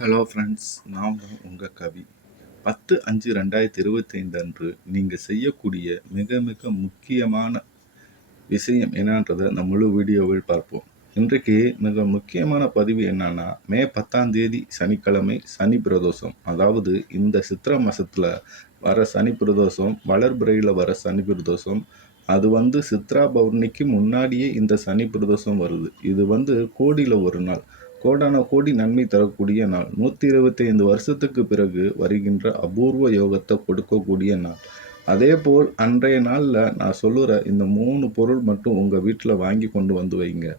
Hello friends, நான் தான் உங்கள் கவி. 10/5/2025 அன்று நீங்கள் செய்யக்கூடிய மிக மிக முக்கியமான விஷயம் என்னன்றதை நம்ம முழு வீடியோவில் பார்ப்போம். இன்றைக்கு மிக முக்கியமான பதிவு என்னன்னா, மே 10ஆம் தேதி சனிக்கிழமை சனி பிரதோஷம். அதாவது இந்த சித்திரை மாதத்தில் வர சனி பிரதோஷம், வளர்பிறையில் வர சனி பிரதோஷம். அது சித்ரா பௌர்ணமிக்கு முன்னாடியே இந்த சனி பிரதோஷம் வருது. இது கோடியில் ஒரு நாள், கோடான கோடி நன்மை தரக்கூடிய நாள். 125 வருஷத்துக்கு பிறகு வருகின்ற அபூர்வ யோகத்தை கொடுக்கக்கூடிய நாள். அதேபோல் அன்றைய நாளில் நான் சொல்லுற இந்த 3 பொருள் மட்டும் உங்கள் வீட்டில் வாங்கி கொண்டு வந்து வைங்க.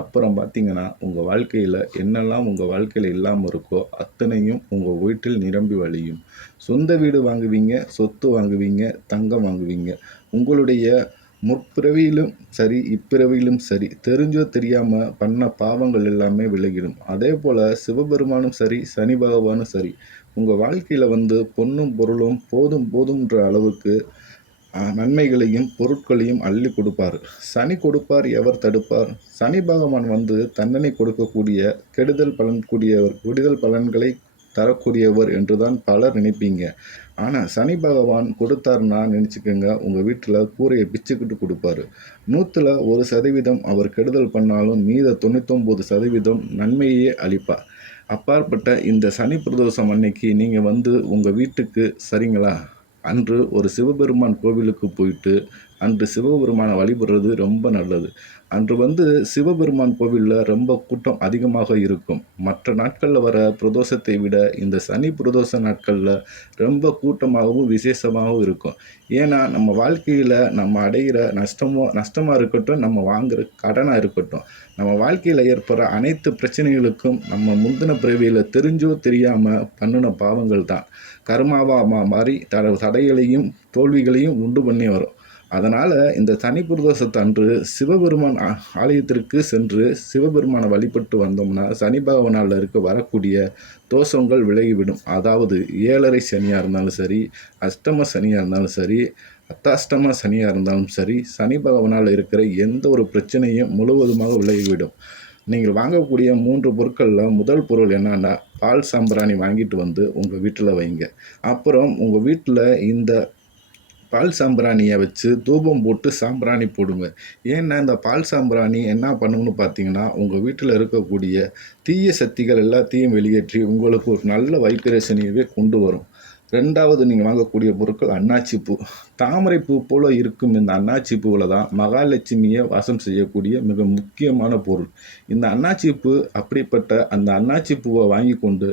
அப்புறம் பார்த்தீங்கன்னா, உங்கள் வாழ்க்கையில் என்னெல்லாம் உங்கள் வாழ்க்கையில் இல்லாமல் இருக்கோ அத்தனையும் உங்கள் வீட்டில் நிரம்பி வழியும். சொந்த வீடு வாங்குவீங்க, சொத்து வாங்குவீங்க, தங்கம் வாங்குவீங்க. உங்களுடைய முற்பிறவியிலும் சரி, இப்பிறவியிலும் சரி, தெரிஞ்சோ தெரியாமல் பண்ண பாவங்கள் எல்லாமே விலகிடும். அதே போல் சிவபெருமானும் சரி, சனி பகவானும் சரி, உங்கள் வாழ்க்கையில் பொன்னும் பொருளும் போதும் போதும்ன்ற அளவுக்கு நன்மைகளையும் பொருட்களையும் அள்ளி கொடுப்பார். சனி கொடுப்பார், எவர் தடுப்பார்? சனி பகவான் தண்டனை கொடுக்கக்கூடிய, கெடுதல் பலன்களை தரக்கூடியவர் என்றுதான் பலர் நினைப்பீங்க. ஆனால் சனி பகவான் கொடுத்தாருன்னா நினச்சிக்கோங்க, உங்கள் வீட்டில் கூரையை பிச்சுக்கிட்டு கொடுப்பாரு. 100% அவர் கெடுதல் பண்ணாலும் மீத 99% நன்மையே அளிப்பார். அப்பாற்பட்ட இந்த சனி பிரதோஷம் அன்னைக்கு நீங்கள் உங்கள் வீட்டுக்கு சரிங்களா, அன்று ஒரு சிவபெருமான் கோவிலுக்கு போயிட்டு அன்று சிவபெருமானை வழிபடுறது ரொம்ப நல்லது. அன்று சிவபெருமான் கோவிலில் ரொம்ப கூட்டம் அதிகமாக இருக்கும். மற்ற நாட்களில் வர பிரதோஷத்தை விட இந்த சனி பிரதோஷ நாட்களில் ரொம்ப கூட்டமாகவும் விசேஷமாகவும் இருக்கும். ஏன்னா நம்ம வாழ்க்கையில் நம்ம அடைகிற நஷ்டமாக இருக்கட்டும், நம்ம வாங்குகிற கடனாக இருக்கட்டும், நம்ம வாழ்க்கையில் ஏற்படுற அனைத்து பிரச்சனைகளுக்கும் நம்ம முந்தின பிறவியில் தெரிஞ்சோ தெரியாமல் பண்ணின பாவங்கள் தான் கர்மாவாக மாறி தடைகளையும் தோல்விகளையும் உண்டு பண்ணி வரும். அதனால் இந்த சனி பிரதோஷத்து அன்று சிவபெருமான் ஆலயத்திற்கு சென்று சிவபெருமானை வழிபட்டு வந்தோம்னா சனி பகவானால் வரக்கூடிய தோஷங்கள் விலகிவிடும். அதாவது 7.5 சனியாக இருந்தாலும் சரி, அஷ்டம சனியாக இருந்தாலும் சரி, அர்த்தாஷ்டம சனியாக இருந்தாலும் சரி, சனி பகவானால் இருக்கிற எந்த ஒரு பிரச்சனையும் முழுவதுமாக விலகிவிடும். நீங்கள் வாங்கக்கூடிய 3 பொருட்களில் முதல் பொருள் என்னன்னா, பால் சாம்பிராணி வாங்கிட்டு உங்கள் வீட்டில் வைங்க. அப்புறம் உங்கள் வீட்டில் இந்த பால் சாம்பிராணியை வச்சு தூபம் போட்டு சாம்பிராணி போடுங்க. ஏன்னா இந்த பால் சாம்பிராணி என்ன பண்ணுன்னு பார்த்தீங்கன்னா, உங்கள் வீட்டில் இருக்கக்கூடிய தீய சக்திகள் எல்லாத்தையும் வெளியேற்றி உங்களுக்கு ஒரு நல்ல வைப்ரேஷனையவே கொண்டு வரும். 2வது நீங்கள் வாங்கக்கூடிய பொருட்கள் அன்னாச்சி பூ. தாமரை பூ போல் இருக்கும் இந்த அன்னாச்சி பூவில் தான் மகாலட்சுமியை வாசம் செய்யக்கூடிய மிக முக்கியமான பொருள். இந்த அன்னாச்சி பூ அப்படிப்பட்ட அந்த அன்னாச்சி பூவை வாங்கி கொண்டு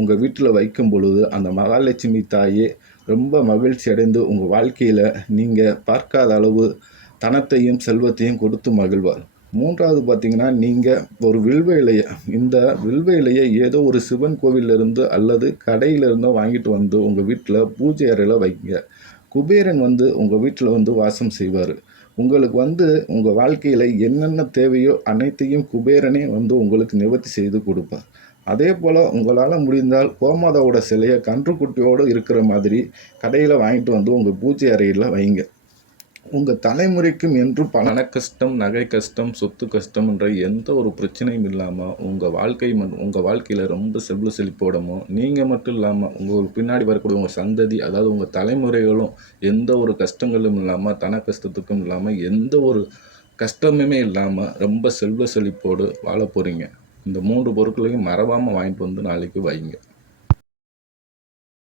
உங்கள் வீட்டில் வைக்கும் பொழுது அந்த மகாலட்சுமி தாயே ரொம்ப மகிழ்ச்சி அடைந்து உங்கள் வாழ்க்கையில் நீங்கள் பார்க்காத அளவு தனத்தையும் செல்வத்தையும் கொடுத்து மகிழ்வார். 3வது பார்த்தீங்கன்னா, நீங்கள் ஒரு வில்வ இலையை, இந்த வில்வ இலையை ஏதோ ஒரு சிவன் கோவிலிருந்து அல்லது கடையிலிருந்தோ வாங்கிட்டு உங்கள் வீட்டில் பூஜை அறையில் வைங்க. குபேரன் உங்கள் வீட்டில் வாசம் செய்வார். உங்களுக்கு உங்கள் வாழ்க்கையில் என்னென்ன தேவையோ அனைத்தையும் குபேரனே உங்களுக்கு நிவர்த்தி செய்து கொடுப்பார். அதே போல் உங்களால் முடிந்தால் கோமாதாவோட சிலையை கன்றுக்குட்டியோடு இருக்கிற மாதிரி கடையில் வாங்கிட்டு உங்கள் பூஜை அறையில் வைங்க. உங்கள் தலைமுறைக்கும் என்று பண கஷ்டம், நகை கஷ்டம், சொத்து கஷ்டம் என்ற எந்த ஒரு பிரச்சனையும் இல்லாமல் உங்கள் வாழ்க்கையில் ரொம்ப செழிப்போடவும், நீங்கள் மட்டும் இல்லாமல் உங்கள் பின்னாடி வரக்கூடிய உங்கள் சந்ததி, அதாவது உங்கள் தலைமுறைகளும் எந்த ஒரு கஷ்டங்களும் இல்லாமல், தன கஷ்டத்துக்கும் இல்லாமல், எந்த ஒரு கஷ்டமுமே இல்லாமல் ரொம்ப செழிப்போடு வாழ போகிறீங்க. இந்த 3 பொருட்களையும் மறவாமல் வாங்கிட்டு நாளைக்கு வைங்க.